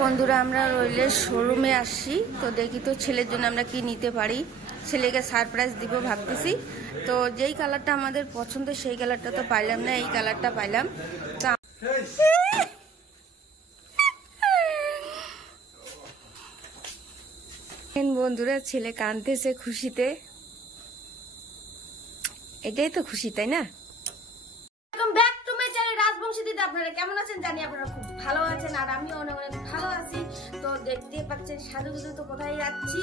বন্ধুরা আমরা রইলের শোরুমে আসছি, তো দেখি তো ছেলের জন্য আমরা কি নিতে পারি। ছেলেকে সারপ্রাইজ দিব ভাবতেছি। তো যেই কালারটা আমাদের পছন্দ সেই কালারটা তো পাইলাম না, এই কালারটা পাইলাম। তো বন্ধুরা ছেলে কাঁদতেছে খুশিতে, এটাই তো খুশি তাই না? আপনারা কেমন আছেন জানি, আপনারা খুব ভালো আছেন আর আমিও অনেক অনেক ভালো আছি। তো দেখতে পাচ্ছেন সাজুগুজু তো কোথায় যাচ্ছি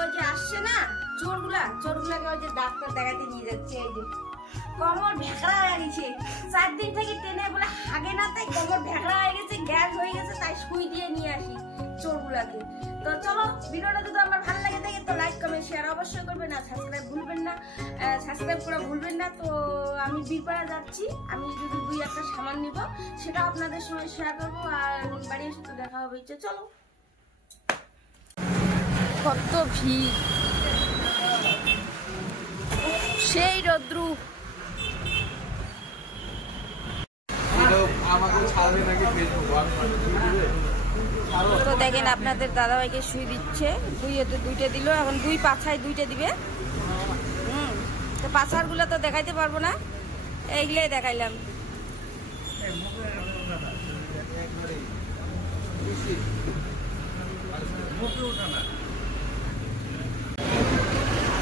ওই যে আসছে না চোরগুলাকে ওই যে ডাক্তার দেখাতে নিয়ে যাচ্ছে। এই যে কোমর ভেকড়া হয়ে গেছে, 4 দিন থেকে টেনে বলে হাগে না, তাই কোমর ভেকড়া হয়ে গেছে, গ্যাস হয়ে গেছে, তাই সুই দিয়ে নিয়ে আসি চোরগুলাকে। তো চলো, ভিডিওটা যদি আমার ভালো লাগে থাকে তো লাইক কমেন্ট শেয়ার অবশ্যই করবেন, আর সাবস্ক্রাইব করা ভুলবেন না। তো আমি বীরপাড়া যাচ্ছি, আমি যদি 2-1টা সামান নিব সেটা আপনাদের সঙ্গে শেয়ার করবো, আর বাড়ি এসে তো দেখা হবে। চলো, কত ভিড়, সেই রৌদ্রু। তো দেখেন আপনাদের দাদাভাইকে সুই দিচ্ছে, 2টা দিল, এখন 2 পাছায় 2টা দিবে। তো পাছার গুলা তো দেখাইতে পারবো না, এইগুলাই দেখাইলাম।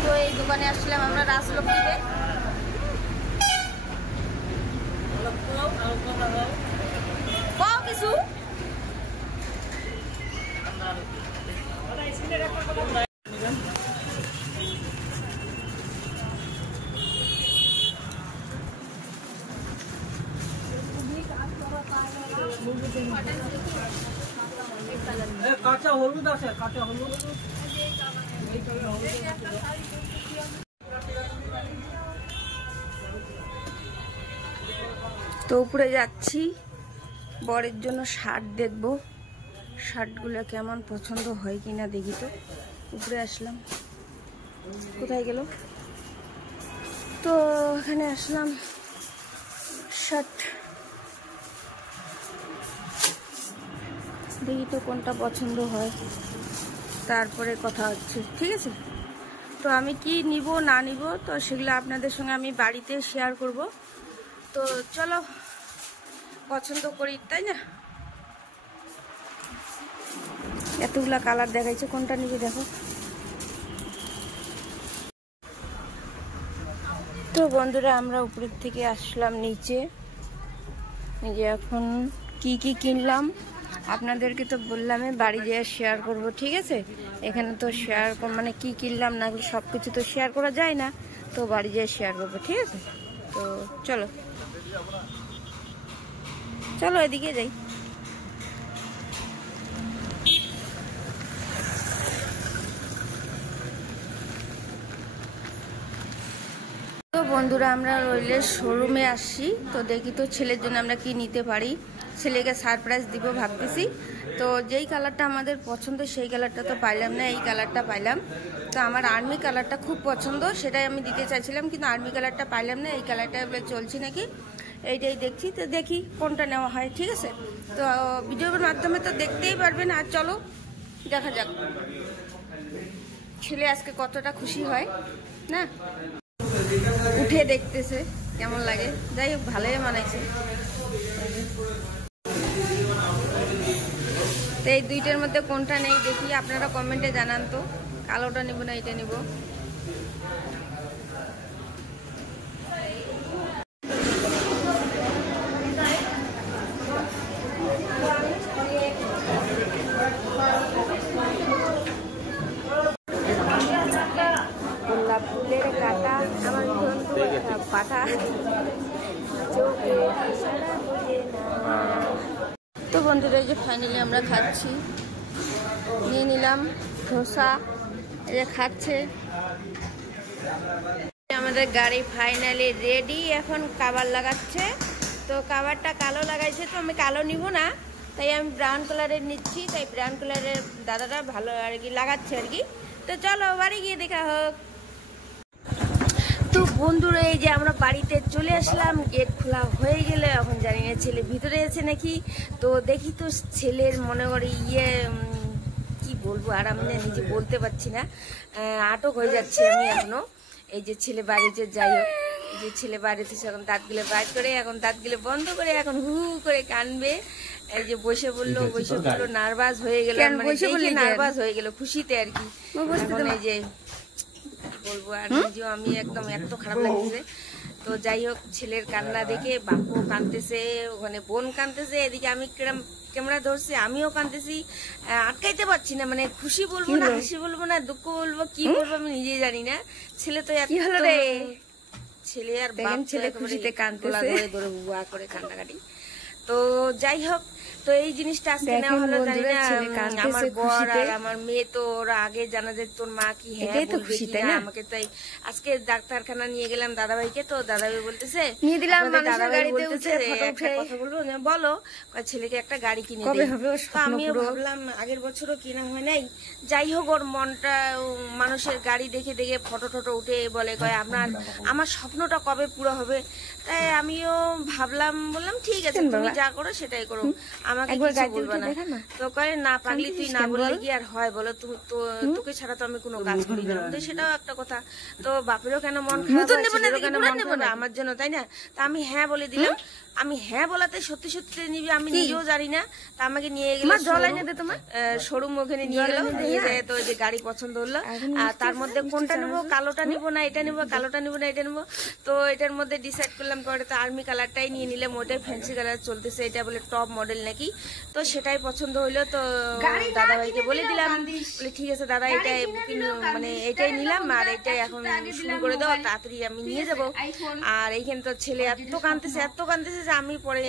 তো এই দোকানে আসলাম আমরা রাজলক্ষ্মীতে। কিছু কাঁচা হলুদ আছে, কাঁচা হলুদ। তো উপরে যাচ্ছি, বরের জন্য শার্ট দেখবো, শার্টগুলো কেমন পছন্দ হয় কিনা দেখি। তো উপরে আসলাম, কোথায় গেল? তো এখানে আসলাম, শার্ট দেখি তো কোনটা পছন্দ হয়, তারপরে কথা হচ্ছে, ঠিক আছে? তো আমি কি নিব না নিব তো সেগুলো আপনাদের সঙ্গে আমি বাড়িতে শেয়ার করব। তো চলো, পছন্দ করি তাই না? এতগুলা কালার দেখাইছে, কোনটা নিবে দেখো। তো বন্ধুরা আমরা উপরের থেকে আসলাম নিচে, যে এখন কি কি কিনলাম আপনাদেরকে তো বললাম বাড়ি যেয়ে শেয়ার করব, ঠিক আছে? এখানে তো শেয়ার মানে কি কিনলাম না সব কিছু তো শেয়ার করা যায় না, তো বাড়ি যেয়ে শেয়ার করবো, ঠিক আছে? তো চলো চলো এদিকে যাই। তো বন্ধুরা আমরা রইলের শোরুমে আসছি, তো দেখি তো ছেলের জন্য আমরা কি নিতে পারি। ছেলেকে সারপ্রাইজ দিব ভাবতেছি। তো যেই কালারটা আমাদের পছন্দ সেই কালারটা তো পাইলাম না, এই কালারটা পাইলাম। তো আমার আর্মি কালারটা খুব পছন্দ, সেটাই আমি দিতে চাইছিলাম, কিন্তু আর্মি কালারটা পাইলাম না, এই কালারটা চলছি নাকি এইটাই দেখছি। তো দেখি কোনটা নেওয়া হয়, ঠিক আছে? তো ভিডিওর মাধ্যমে তো দেখতেই পারবেন, আর চলো দেখা যাক ছেলে আজকে কতটা খুশি হয় না। উঠে দেখতেছে কেমন লাগে, যাই হোক ভালোই মানাইছে। তো এই 2টার মধ্যে কোনটা নেই দেখি, আপনারা কমেন্টে জানান তো, কালোটা নিব না এটা নিব। গোলাপ ফুলের কাটা আমার পাটা চোখে। তো বন্ধুরা এই যে ফাইনালি আমরা খাচ্ছি, নিয়ে নিলাম ধোসা, এই যে খাচ্ছে। আমাদের গাড়ি ফাইনালি রেডি, এখন কাভার লাগাচ্ছে। তো কাভারটা কালো লাগাইছে, তো আমি কালো নিব না, তাই আমি ব্রাউন কালারের নিচ্ছি। তাই ব্রাউন কালারের দাদাটা ভালো আর কি লাগাচ্ছে আর কি। তো চলো বাড়ি গিয়ে দেখা হোক। তো বন্ধুরা এই যে আমরা বাড়িতে চলে আসলাম, গেট খোলা হয়ে গেলে এখন জানি না ছেলে ভিতরে আছে নাকি। তো দেখি তো ছেলের মনে করি কি বলবো, আর আমি নিজে বলতে পারছি না, আটক হয়ে যাচ্ছে আমি এখনো। এই যে ছেলে বাড়িতে, যাই হোক যে ছেলে বাড়িতে এখন দাঁতগুলো বাইর করে, এখন দাঁতগুলো বন্ধ করে এখন হু হু করে কানবে। এই যে বসে বললো নার্ভাস হয়ে গেল, নার্ভাস হয়ে গেল খুশিতে আর কি। এখন এই যে বলবো, আর নিজেও আমি একদম এত খারাপ লাগছে। তো যাই হোক, ছেলের কান্না দেখে বাপু কাঁদতেছে, ওখানে বোন কাঁদতেছে, এদিকে আমি ক্যামেরা ধরছি, আমিও কাঁদতেছি, আটকাইতে পারছি না। মানে খুশি বলবো না, হাসি বলবো না, দুঃখ বলবো, কি বলবো আমি নিজেই জানি না। ছেলে তো ছেলে আর বাপ ছেলে খুশিতে কাঁদতেছে, ধরে বুয়া করে কান্নাকাটি। তো যাই হোক, তো এই জিনিসটা আজকে নেওয়া হলো, জানি না আমার বর আর আমার মেয়ে তো ওরা আগে জানা যে তোর মা কি হ্যাঁ বলবে কি না আমাকে। তাই আজকে ডাক্তারখানা নিয়ে গেলাম দাদাভাইকে, তো দাদাভাই বলতেছে নিয়ে দিলাম, কথা বলবো, বলো ছেলেকে একটা গাড়ি কিনে দিই। তো আমিও ভাবলাম আগের বছরও কিনা হয় নাই। যাই হোক, ওর মনটা মানুষের গাড়ি দেখে দেখে ফটো টটো উঠে বলে কয় আমার স্বপ্নটা কবে পুরো হবে। তাই আমিও ভাবলাম, বললাম ঠিক আছে তুমি যা করো সেটাই করো, আমাকে কিছু বলবো না। তো কয় না পাগলি, তুই না বললে কি আর হয় বলো, তোকে ছাড়া তো আমি কোনো কাজ করি না। তো সেটাও একটা কথা। তো বাপেরও কেন মন খারাপ, কেন মন খারাপ আমার জন্য, তাই না? তা আমি হ্যাঁ বলে দিলাম। আমি হ্যাঁ বলাতে সত্যি সত্যি নিবি আমি নিজেও জানি না। তা আমাকে নিয়ে গেল শোরুম, ওখানে নিয়ে গেল, দেখে যায় তো যে গাড়ি পছন্দ হলো। আর তার মধ্যে কোনটা নিবো, কালোটা নিবো না এটা নিবো, কালোটা নিবো না এটা নিবো। তো এটার মধ্যে ডিসাইড করলাম, পরে তো আর্মি কালারটাই নিয়ে নিলাম, ওটাই ফ্যান্সি কালার চলতেছে, এটা বলে টপ মডেল নাকি। তো সেটাই পছন্দ হইলো। তো দাদাভাইকে বলে দিলাম, বলে ঠিক আছে দাদা, এটাই বুকিং মানে এটাই নিলাম, আর এটাই এখন শুরু করে দাও, তাড়াতাড়ি আমি নিয়ে যাবো। আর এইখানে তো ছেলে এত কাঁদতেছে যে আমি পরে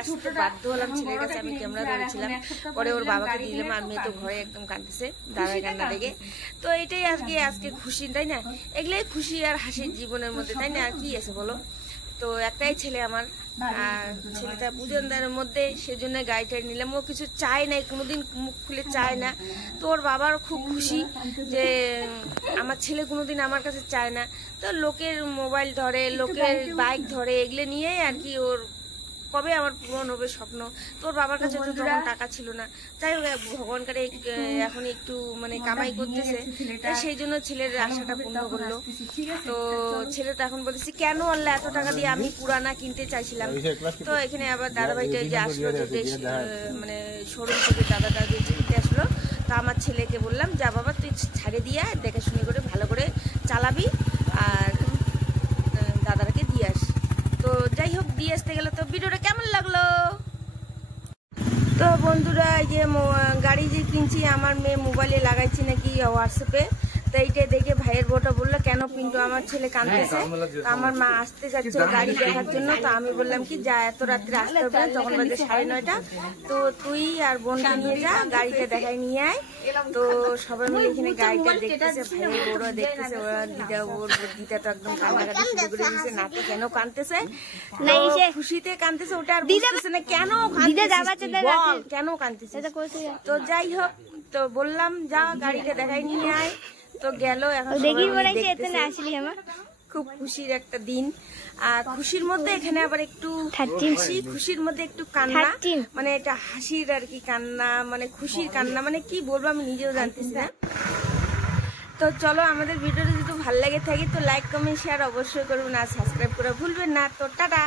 আসতে বাধ্য হলাম ছেলের কাছে। আমি ক্যামেরা ধরেছিলাম, পরে ওর বাবাকে দিলাম, আর মেয়ে তো ঘরে একদম কাঁদতেছে দাদার কান্না দেখে। তো এটাই আজকে খুশি, তাই না? এগুলাই খুশি আর হাসির জীবনের মধ্যে, তাই না? আর কি আছে বলো। তো একটাই ছেলে আমার, আর ছেলেটা বুঝনদারের মধ্যে, সেজন্য গাড়িটা নিলাম। ও কিছু চায় নাই, কোনোদিন মুখ খুলে চায় না। তো ওর বাবার খুব খুশি যে আমার ছেলে কোনোদিন আমার কাছে চায় না। তো লোকের মোবাইল ধরে, লোকের বাইক ধরে, এগুলো নিয়েই আর কি ওর কবে আমার পূরণ হবে স্বপ্ন। তোর বাবার কাছে তো তখন টাকা ছিল না। যাই হোক, ভগবান করে এখন একটু মানে কামাই করতেছে, সেই জন্য ছেলের আশাটা পূর্ণ করলো। তো ছেলে তো এখন বলতেছি কেন আল্লাহ এত টাকা দিয়ে আমি পুরানা কিনতে চাইছিলাম। তো এখানে আবার দাদাভাইটা যে আসলো, যে মানে শোরুম থেকে দাদাটা যে কিনতে আসলো, তা আমার ছেলেকে বললাম যা বাবা তুই ছাড়ে দিয়ে দেখে শুনে করে ভালো করে চালাবি, আর দাদাকে দিয়ে আস। তো যাই হোক, দিয়ে আসতে গেলে। তো ভিডিওটা কেমন লাগলো? তো বন্ধুরা, এই যে গাড়ি যে কিনছি, আমার মেয়ে মোবাইলে লাগাইছি নাকি হোয়াটসঅ্যাপে। তো এইটা দেখে ভাইয়ের বউটা বললো কেন পিন্টু আমার ছেলে কাঁদতেছে, আমার মা আসতে যাচ্ছে গাড়ি দেখার জন্য। তো আমি বললাম কি যা এত রাত্রে আসতে হবে, তখন বাজে 9:30। তো তুই আর বোনকে নিয়ে যা, গাড়িটা দেখাই নিয়ে আয়। তো সবাই মিলে এখানে গাড়িটা দেখতেছে, ভাইয়ের বউরা দেখতেছে, ওরা দিদা তো একদম কান্নাকাটি শুরু করে দিয়েছে। নাটে কেন কাঁদতেছে, খুশিতে কাঁদতেছে, ওটা আর বুঝতেছে না কেন কেন কাঁদতেছে। তো যাই হোক, তো বললাম যা গাড়িটা দেখাই নিয়ে আয়। তো গেল, এখন খুব খুশির একটা দিন। আর খুশির মধ্যে এখানে আবার একটু খুশির মধ্যে একটু কান্না, মানে এটা হাসির আর কি কান্না, মানে খুশির কান্না, মানে কি বলবো আমি নিজেও জানতেছি না। তো চলো, আমাদের ভিডিওটা যদি ভালো লাগে থাকে তো লাইক কমেন্ট শেয়ার অবশ্যই করবেন, আর সাবস্ক্রাইব করে ভুলবেন না। তো টাটা।